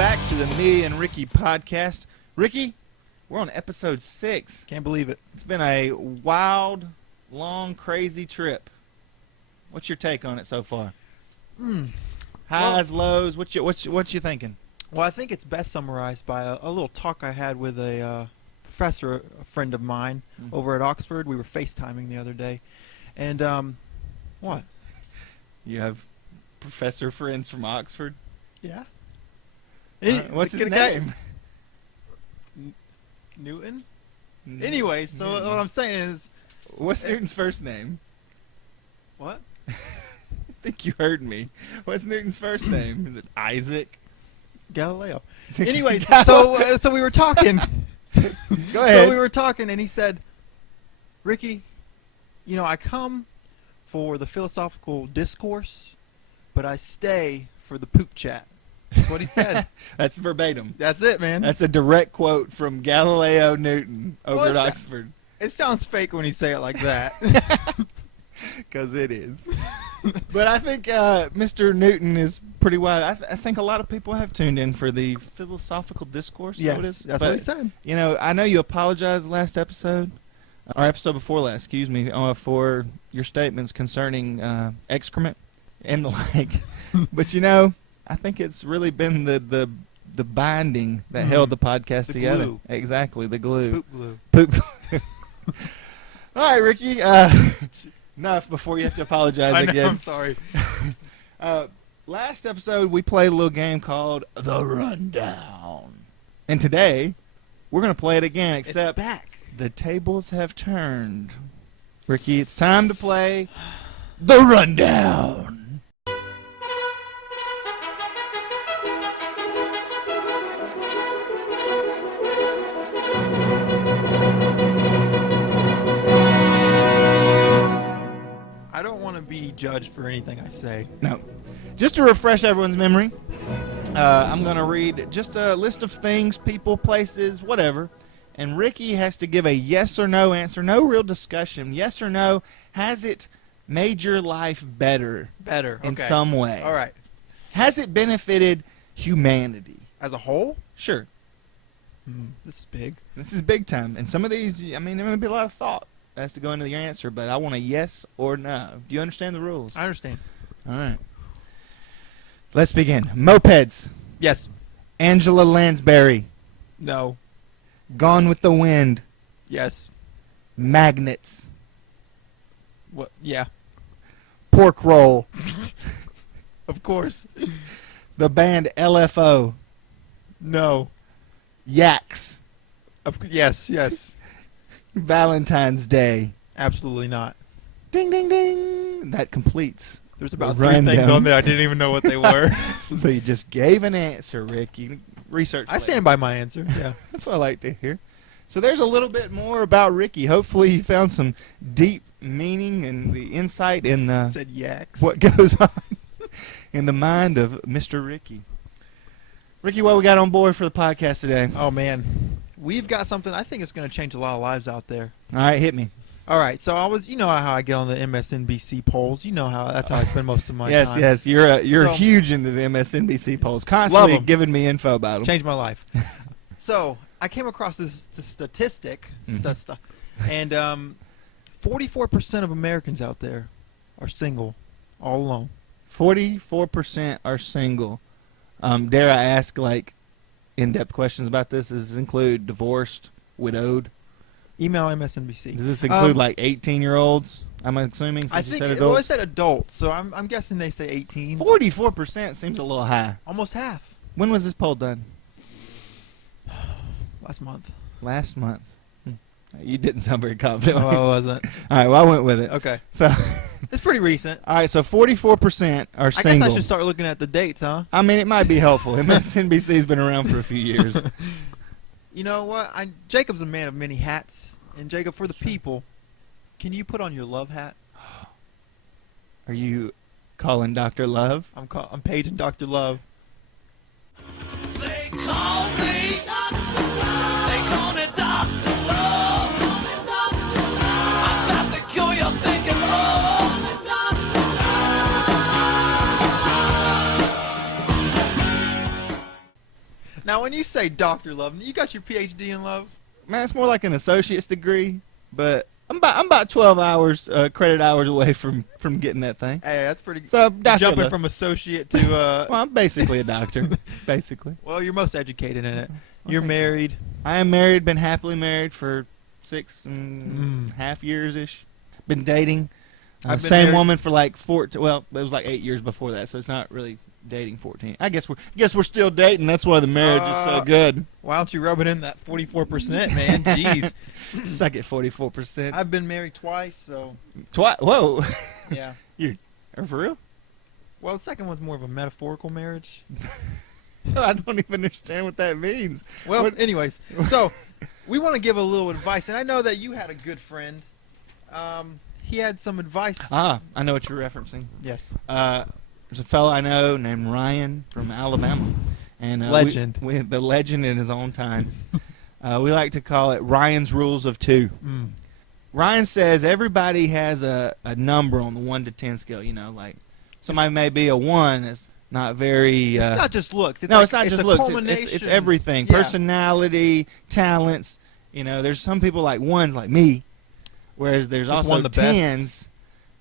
back to the Me and Ricky podcast. Ricky, we're on episode 6. Can't believe it. It's been a wild, long, crazy trip. What's your take on it so far? Highs, lows. What you thinking? Well, I think it's best summarized by a little talk I had with a professor, a friend of mine, over at Oxford. We were FaceTiming the other day. And, what? You have professor friends from Oxford? Yeah. What's his name? Newton? Anyway, so what I'm saying is... What's Newton's first name? What? I think you heard me. What's Newton's first name? Is it Isaac? Galileo. Anyway, so we were talking. Go ahead. So we were talking, and he said, Ricky, you know, I come for the philosophical discourse, but I stay for the poop chat. That's what he said. That's verbatim. That's it, man. That's a direct quote from Galileo Newton over at Oxford. It sounds fake when you say it like that. Because it is. But I think Mr. Newton is pretty wise. I think a lot of people have tuned in for the philosophical discourse. Yes, that's what he said. You know, I know you apologized last episode, or episode before last, excuse me, for your statements concerning excrement and the like. But, you know, I think it's really been the binding that held the podcast together. Glue. Exactly, the glue. Poop glue. Poop glue. All right, Ricky. Enough before you have to apologize again. I'm sorry. Last episode, we played a little game called The Rundown. And today, we're going to play it again, except it's back. The tables have turned. Ricky, it's time to play The Rundown. I don't want to be judged for anything I say. No. Just to refresh everyone's memory, I'm going to read just a list of things, people, places, whatever. And Ricky has to give a yes or no answer. No real discussion. Yes or no. Has it made your life better? Better. In some way? All right. Has it benefited humanity? As a whole? Sure. This is big. This is big time. And some of these, I mean, there may be a lot of thought that has to go into your answer, but I want a yes or no. Do you understand the rules? I understand. All right. Let's begin. Mopeds. Yes. Angela Lansbury. No. Gone with the Wind. Yes. Magnets. What? Yeah. Pork roll. Of course. The band LFO. No. Yaks. Yes. Yes. Valentine's Day. Absolutely not. Ding, ding, ding. That completes. There's about the 3 things rundown. on there. I didn't even know what they were. So you just gave an answer, Rick. You can research. I stand by my answer. Yeah. That's what I like to hear. So there's a little bit more about Ricky. Hopefully you found some deep meaning and the insight in Said yaks. what goes on in the mind of Mr. Ricky. Ricky, what we got on board for the podcast today? Oh, man. We've got something I think it's going to change a lot of lives out there. All right, hit me. All right, so you know how I get on the MSNBC polls. You know that's how I spend most of my yes, time. Yes, you're So- huge into the MSNBC polls, constantly Love 'em. giving me info about them. Changed my life. So I came across this statistic, and 44% of Americans out there are single, all alone. 44% are single. Dare I ask, like, in-depth questions about this? Does this include divorced, widowed? Email MSNBC. Does this include like 18-year-olds? I'm assuming. Since I you think said it adults? said adults, so I'm guessing they say 18. 44% seems a little high. Almost half. When was this poll done? Last month. Last month. You didn't sound very confident. No, I wasn't. All right, well, I went with it. Okay. So, It's pretty recent. all right, so 44% are I single. guess I should start looking at the dates, huh? I mean, it might be helpful. MSNBC's been around for a few years. You know what? Jacob's a man of many hats. And Jacob, for the people, can you put on your love hat? Are you calling Dr. Love? I'm paging Dr. Love. They call me Dr. Love. They call me Dr. Love. I've got the cure you're thinking of. Now, when you say Dr. Love, you got your PhD in love? Man, it's more like an associate's degree, but I'm about 12 hours, credit hours away from getting that thing. Hey, that's pretty So, jumping from associate to... Well, I'm basically a doctor, basically. Well, you're most educated in it. Well, You're thank you. married. I am married, been happily married for 6.5 years-ish. Been dating. I've been Same married- woman for like 14, well, it was like 8 years before that, so it's not really dating 14. I guess we're still dating. That's why the marriage is so good. Why don't you rub it in that 44%, man? Jeez. Suck it, 44%. I've been married twice, so Whoa. yeah. Are for real? Well, the second one's more of a metaphorical marriage. I don't even understand what that means. Well, What- anyways, so we want to give a little advice, and I know that you had a good friend. He had some advice. I know what you're referencing. Yes. There's a fellow I know named Ryan from Alabama, and Legend. the legend in his own time. We like to call it Ryan's Rules of Two. Mm. Ryan says everybody has a number on the 1 to 10 scale. You know, like somebody may be a 1 that's not very. It's not just looks. It's no, like, it's not just a looks. culmination. It's everything. Yeah. Personality, talents. You know, there's some people like 1s like me, whereas there's Just also one of the best. 10s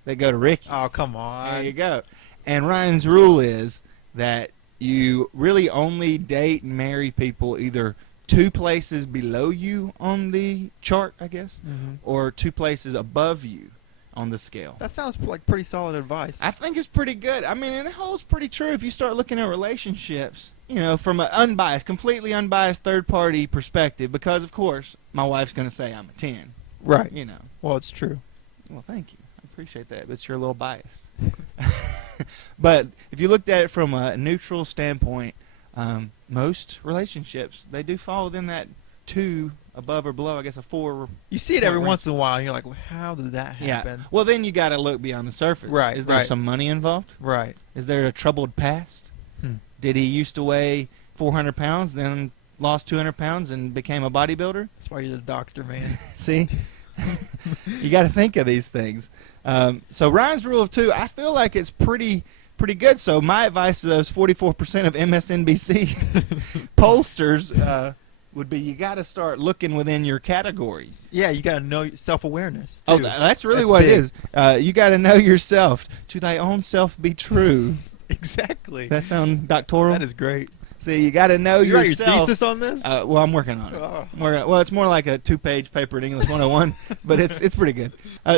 that go to Ricky. Oh, come on. There you go. And Ryan's rule is that you really only date and marry people either 2 places below you on the chart, I guess, Mhm. or 2 places above you on the scale. That sounds like pretty solid advice. I think it's pretty good. I mean, and it holds pretty true if you start looking at relationships, you know, from an unbiased, completely unbiased third-party perspective, because, of course, my wife's going to say I'm a 10, right. you know. Well, it's true. Well, thank you. I appreciate that, but you're a little biased. But if you looked at it from a neutral standpoint, most relationships, they do fall within that 2 above or below, I guess a 4. You see it every Right. once in a while, and you're like, well, how did that happen? Yeah. Well, then you got to look beyond the surface. Right, Is there right. some money involved? Right. Is there a troubled past? Hmm. Did he used to weigh 400 pounds, then lost 200 pounds and became a bodybuilder? That's why you're the doctor, man. See? You got to think of these things. So Ryan's rule of 2, I feel like it's pretty good. So my advice to those 44% of MSNBC pollsters would be you got to start looking within your categories. Yeah, you got to know self-awareness, Oh, too. that's really That's what big. it is. You got to know yourself. To thy own self be true. Exactly. That sound doctoral? That is great. See, you got to know You write your yourself. thesis on this? Well, I'm working on it. Oh. Well, it's more like a 2-page paper in English 101, but it's pretty good.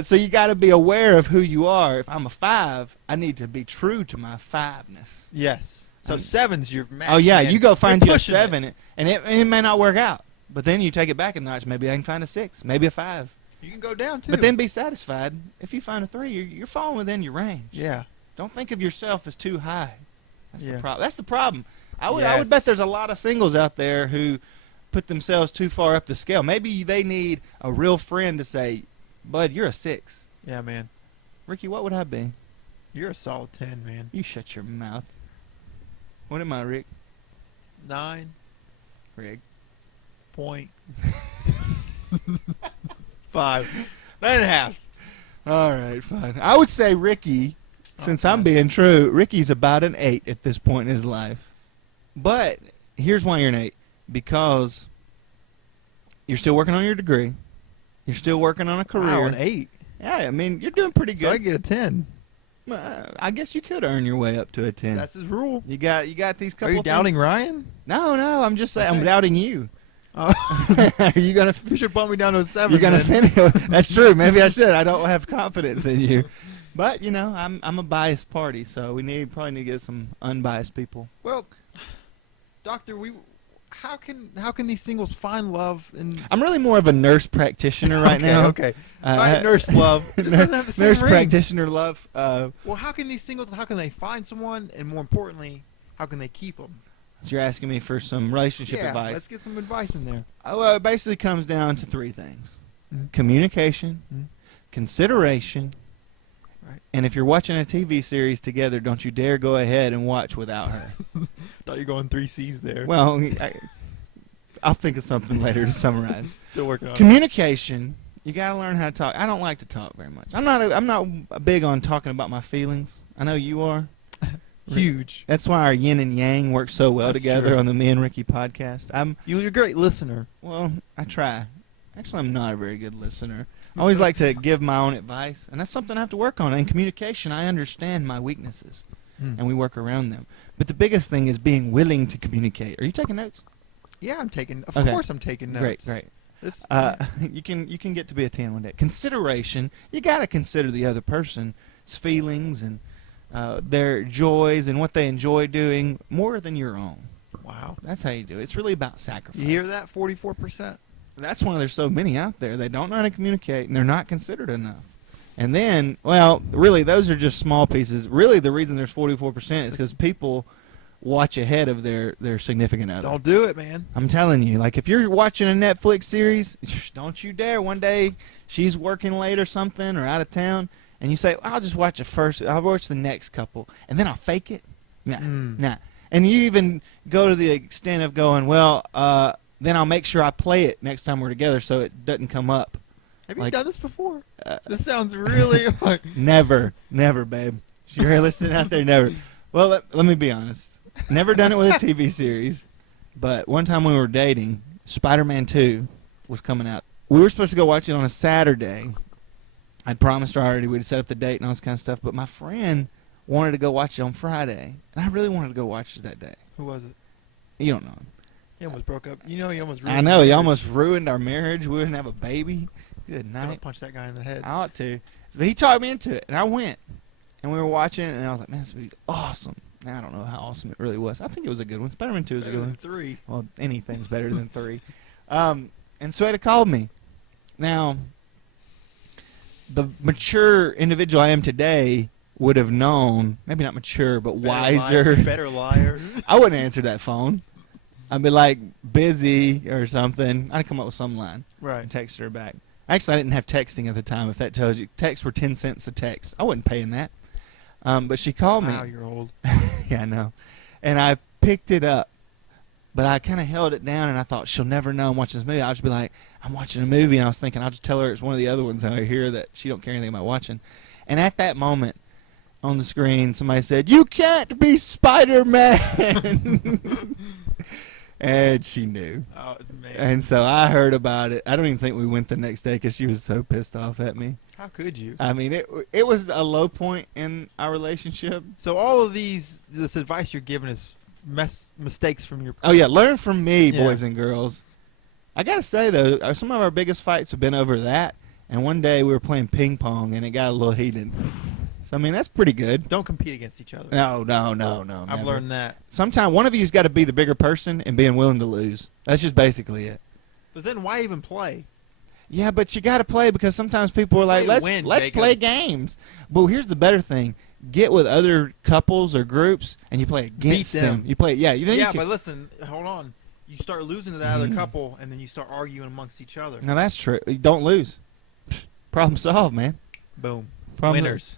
So you got to be aware of who you are. If I'm a 5, I need to be true to my 5-ness. Yes. So Um, 7's your match. Oh yeah, man. you go find You're you a pushing it. 7, and it may not work out. But then you take it back a notch. Maybe I can find a 6, maybe a 5. You can go down, too. But then be satisfied. If you find a 3, you're falling within your range. Yeah. Don't think of yourself as too high. That's Yeah. the problem. That's the problem. I would Yes. bet there's a lot of singles out there who put themselves too far up the scale. Maybe they need a real friend to say, "Bud, you're a 6." Yeah, man. Ricky, what would I be? You're a solid 10, man. You shut your mouth. What am I, Rick? 9. Rick. Point. 5. 9.5. All right, fine. I would say Ricky, since I'm being true, Ricky's about an 8 at this point in his life. But here's why you're an 8. Because you're still working on your degree. You're still working on a career. Wow, an 8. Yeah, I mean, you're doing pretty So I good. get a 10. I guess you could earn your way up to a 10. That's his rule. You got these couple Are you things- doubting Ryan? No, I'm just saying I'm Okay. doubting you. Oh. Are you gonna You should bump me down to a 7. You're gonna then. finish. That's true. Maybe I should. I don't have confidence in you, but you know, I'm a biased party, so we probably need to get some unbiased people. Well, Doctor, how can these singles find love in I'm really more of a nurse practitioner right now. Okay. Find nurse love. It just doesn't have the same nurse ring. practitioner love. Well, how can these singles? How can they find someone, and more importantly, how can they keep them? So you're asking me for some relationship yeah, advice. let's get some advice in there. Well, it basically comes down to 3 things: Mhm. communication, Mhm. consideration, Right. and if you're watching a TV series together, don't you dare go ahead and watch without her. Thought you were going 3 C's there. Well, I'll think of something later to summarize. Still working on it. Communication. You gotta learn how to talk. I don't like to talk very much. I'm not big on talking about my feelings. I know you are. Huge. That's why our yin and yang work so well That's together true. on the Me and Ricky podcast. You're a great listener. Well, I try. Actually, I'm not a very good listener. I always like to give my own advice, and that's something I have to work on. In communication, I understand my weaknesses, and we work around them. But the biggest thing is being willing to communicate. Are you taking notes? Yeah, I'm taking. Of Okay. course, I'm taking notes. Great. This, You can get to be a 10 one day. Consideration. You got to consider the other person's feelings and their joys and what they enjoy doing more than your own. wow. That's how you do it. It's really about sacrifice. You hear that? 44%. That's why there's so many out there. They don't know how to communicate, and they're not considered enough. And then, well, really, those are just small pieces. Really, the reason there's 44% is because people watch ahead of their significant other. Don't do it, man. I'm telling you, like if you're watching a Netflix series, don't you dare. One day she's working late or something or out of town, and you say, I'll just watch I'll watch the next couple, and then I'll fake it. Nah. And you even go to the extent of going, well, then I'll make sure I play it next time we're together so it doesn't come up. Have you Like- done this before? This sounds really like. Never, babe. You're listening out there, never. Well, let me be honest. Never done it with a TV series, but one time when we were dating, Spider-Man 2 was coming out. We were supposed to go watch it on a Saturday. I'd promised her already. We'd set up the date and all this kind of stuff, but my friend wanted to go watch it on Friday, and I really wanted to go watch it that day. Who was it? You don't know him. He almost broke up. You know, he almost. I know, he almost ruined our marriage. We wouldn't have a baby. Good Don't night. punch that guy in the head. I ought to. But he talked me into it, and I went. And we were watching it, and I was like, man, this movie's awesome. Now, I don't know how awesome it really was. I think it was a good one. Spider-Man 2 was a Better good than one. 3. Well, anything's better than 3. And Sweta called me. Now, the mature individual I am today would have known, maybe not mature, but wiser. Better liar. I wouldn't answer that phone. I'd be like, busy or something. I'd come up with some line Right. and text her back. Actually, I didn't have texting at the time, if that tells you. Texts were 10 cents a text. I wasn't paying that. But she called me. Wow, you're old. Yeah, I know. And I picked it up, but I kind of held it down, and I thought, she'll never know I'm watching this movie. I'll just be like, I'm watching a movie, and I was thinking, I'll just tell her it's one of the other ones, and I hear that she don't care anything about watching. And at that moment, on the screen, somebody said, you can't be Spider-Man. And she knew. Oh, man. And so I heard about it. I don't even think we went the next day because she was so pissed off at me. How could you? I mean, it was a low point in our relationship. So all of this advice you're giving is mistakes from your. Oh, yeah, learn from me, Yeah. boys and girls. I got to say, though, some of our biggest fights have been over that. And one day we were playing ping pong, and it got a little heated. So, I mean, that's pretty good. Don't compete against each other. No. I've never. learned that. Sometimes one of you's got to be the bigger person and being willing to lose. That's just basically it. But then why even play? Yeah, but you got to play because sometimes people are like, Play to let's win, let's Jacob." play games. But here's the better thing: get with other couples or groups, and you play against Beat them. You play, yeah. Then you Yeah, can, but listen, hold on. You start losing to that other couple, and then you start arguing amongst each other. no, that's true. Don't lose. Problem solved, man. Boom. Problem Winners.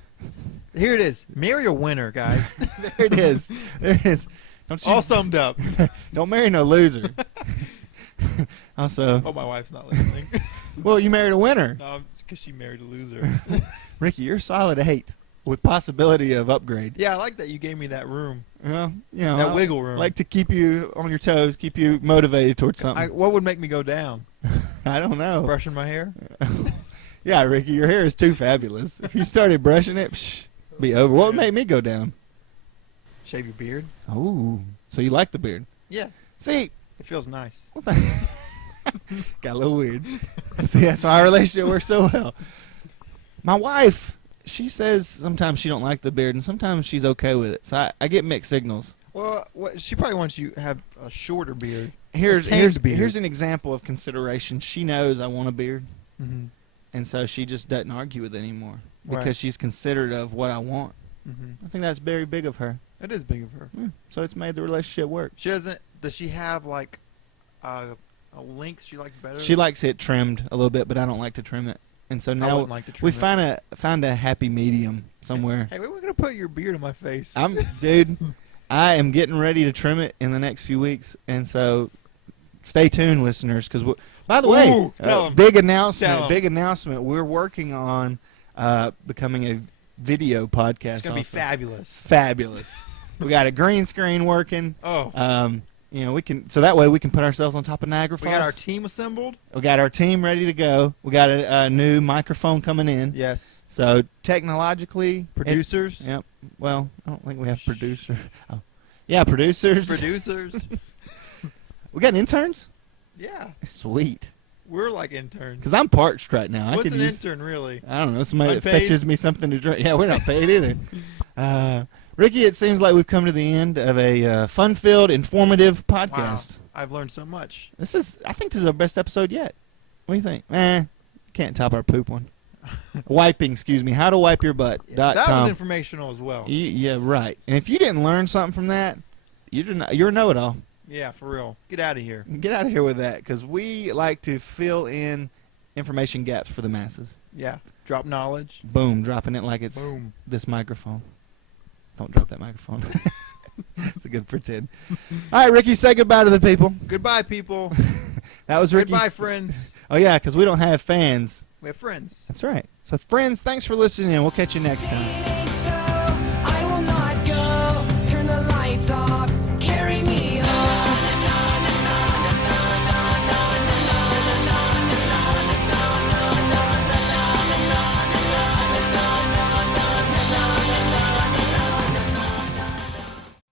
Here it is. Marry a winner, guys. There it is. There it is. Don't you, All summed up. don't marry no loser. Also, Oh, my wife's not listening. well, you married a winner. No, because she married a loser. Ricky, you're solid 8 with possibility of upgrade. Yeah, I like that you gave me that room. Well, you know, That I wiggle room. like to keep you on your toes, keep you motivated towards something. What would make me go down? I don't know. Brushing my hair? Yeah, Ricky, your hair is too fabulous. If you started brushing it, be over. What would make me go down? Shave your beard? Oh, so you like the beard? Yeah. See, It feels nice. what the got a little weird. See, that's why our relationship works so well. My wife, she says sometimes she don't like the beard, and sometimes she's okay with it. So I get mixed signals. Well, she probably wants you to have a shorter beard. Here's tamed beard. here's an example of consideration. She knows I want a beard, Mm-hmm. and so she just doesn't argue with it anymore because Right. she's considerate of what I want. Mm-hmm. I think that's very big of her. It is big of her. Yeah, so it's made the relationship work. She doesn't. Does she have like a length she likes better? She likes it trimmed a little bit, but I don't like to trim it. And so I now wouldn't like to trim we it. found a happy medium somewhere. Hey, we're gonna put your beard on my face. Dude, I am getting ready to trim it in the next few weeks, and so stay tuned, listeners. Because by the way, Ooh, tell 'em. big Tell announcement! 'em. Big announcement! We're working on becoming a video podcast. It's gonna be also. fabulous. Fabulous. We got a green screen working. Oh. You know, we can so that way we can put ourselves on top of Niagara We Falls. got our team assembled. We got our team ready to go. We got a new microphone coming in. Yes. So technologically, Producers. Yep. Well, I don't think we have producer. Oh, yeah, producers. Producers. We got interns. Yeah. Sweet. We're like interns. Because I'm parched right now. I What's could an use. intern really? I don't know. Somebody that Unpaid? fetches me something to drink. Yeah, we're not paid either. Ricky, it seems like we've come to the end of a fun-filled, informative podcast. Wow. I've learned so much. I think this is our best episode yet. What do you think? Can't top our poop one. Wiping, excuse me. How to wipe your butt. That was informational as well. Yeah, right. And if you didn't learn something from that, you're a know-it-all. Yeah, for real. Get out of here. Get out of here with that, because we like to fill in information gaps for the masses. Yeah. Drop knowledge. Boom, dropping it like it's Boom. this microphone. Don't drop that microphone. It's a good pretend. All right, Ricky, say goodbye to the people. Goodbye, people. That was Ricky's. Goodbye, friends. Oh, yeah, because we don't have fans. We have friends. That's right. So, friends, thanks for listening. We'll catch you next time.